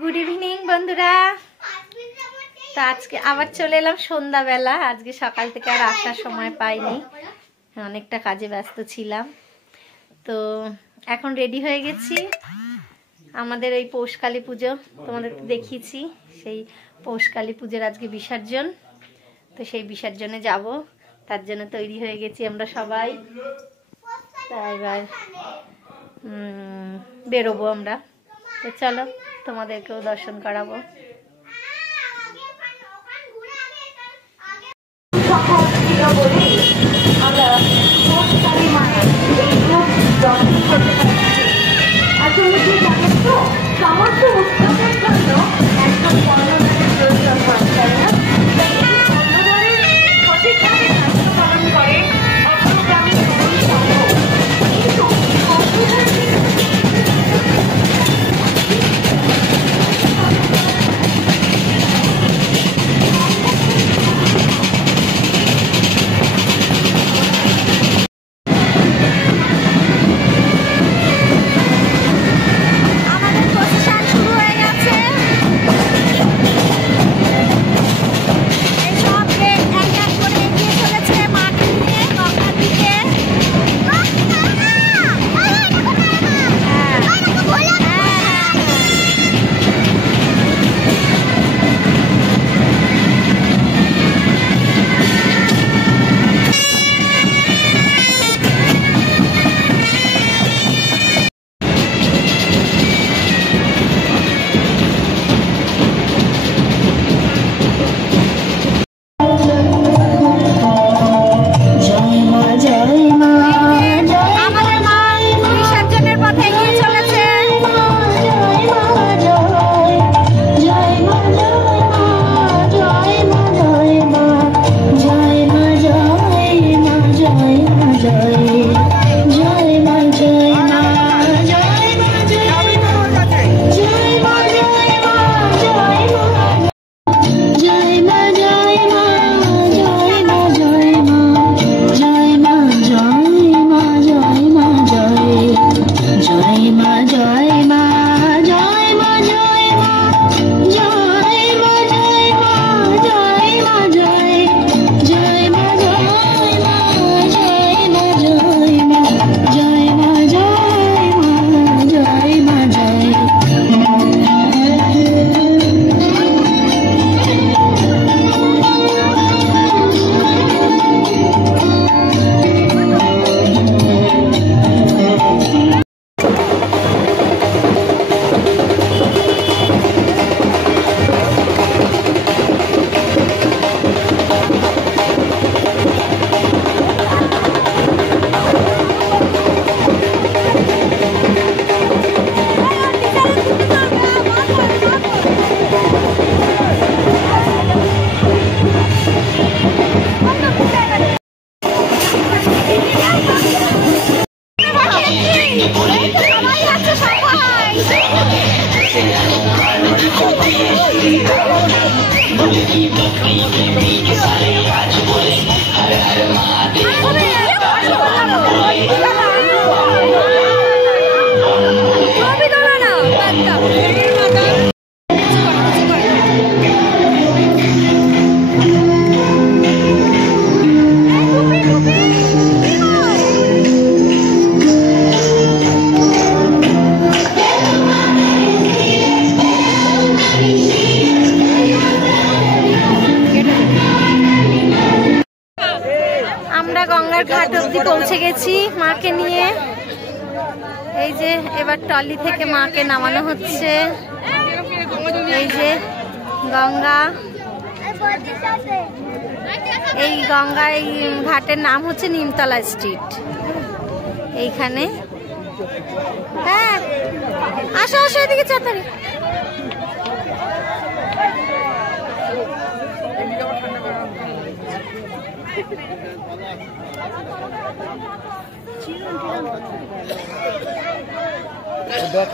Good evening বন্ধুরা। তো আজকে আবার চলে এলাম সন্ধ্যাবেলা। আজকে সকাল থেকে আর আসার সময় পাইনি, অনেকটা কাজে ব্যস্ত ছিলাম। তো এখন রেডি হয়ে গেছি। আমাদের এই পৌষকালী পুজো তোমাদের দেখিয়েছি, সেই পৌষকালী পুজোর আজকে বিসর্জন। তো সেই বিসর্জনে যাব, তার জন্য তৈরি হয়ে গেছি আমরা সবাই। তা এবার বেরোবো আমরা। তো চলো তোমাদেরকেও দর্শন করাবো। সমস্ত উৎসবের জন্য একজন কর্মচারীর প্রয়োজন হয়, তাই না? সঠিকভাবে দায়িত্ব পালন করে অগ্রগামী গঙ্গার ঘাট অবধি পৌঁছে গেছি মাকে নিয়ে। এই যে এবার টলি থেকে মাকে নামানো হচ্ছে। এই যে গঙ্গা, এই গঙ্গা এই ঘাটের নাম হচ্ছে নিমতলা স্ট্রিট। এইখানে হ্যাঁ আসো আসো এদিকে চাতারি।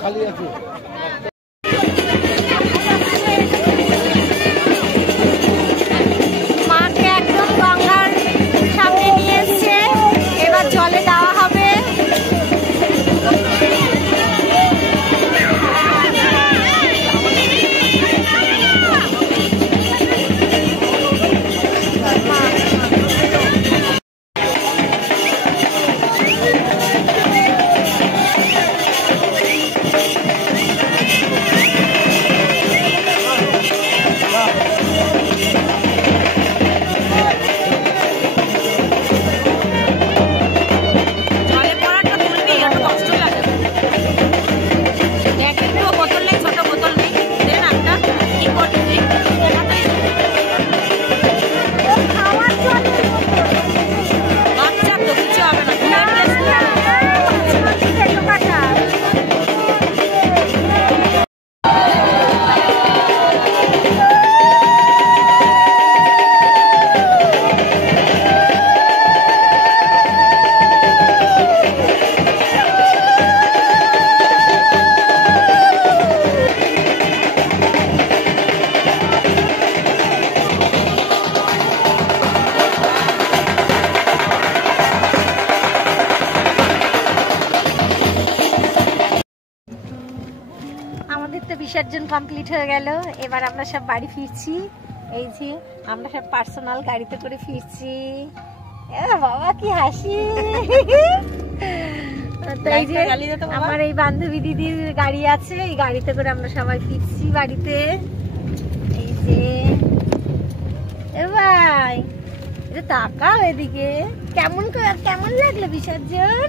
খালি আছে। মাকে একদম গঙ্গার সামনে নিয়ে এসছে, এবার জলে দেওয়া হবে। আমাদের তো বিসর্জন কমপ্লিট হয়ে গেল, এবার আমরা সব বাড়ি ফিরছি। এই যে আমরা সব পার্সোনাল গাড়িতে করে ফিরছি। বাবা কি হাসি। তো এই যে আমার এই বান্ধবী দিদির গাড়ি আছে, এই গাড়িতে করে আমরা সবাই ফিরছি বাড়িতে। এই যে এ ভাই এটা তাকাও এদিকে, কেমন কেমন লাগলো বিসর্জন।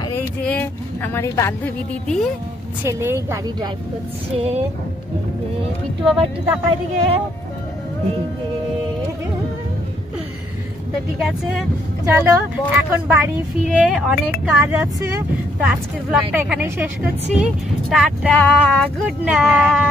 আর এই যে আমার এই বান্ধবী দিদি ছেলে গাড়ি ড্রাইভ করছে। বিট্টু বাবা একটু তাকায় দিকে। তো ঠিক আছে, চলো এখন বাড়ি ফিরে অনেক কাজ আছে। তো আজকের ব্লগটা এখানেই শেষ করছি। Tata, good night.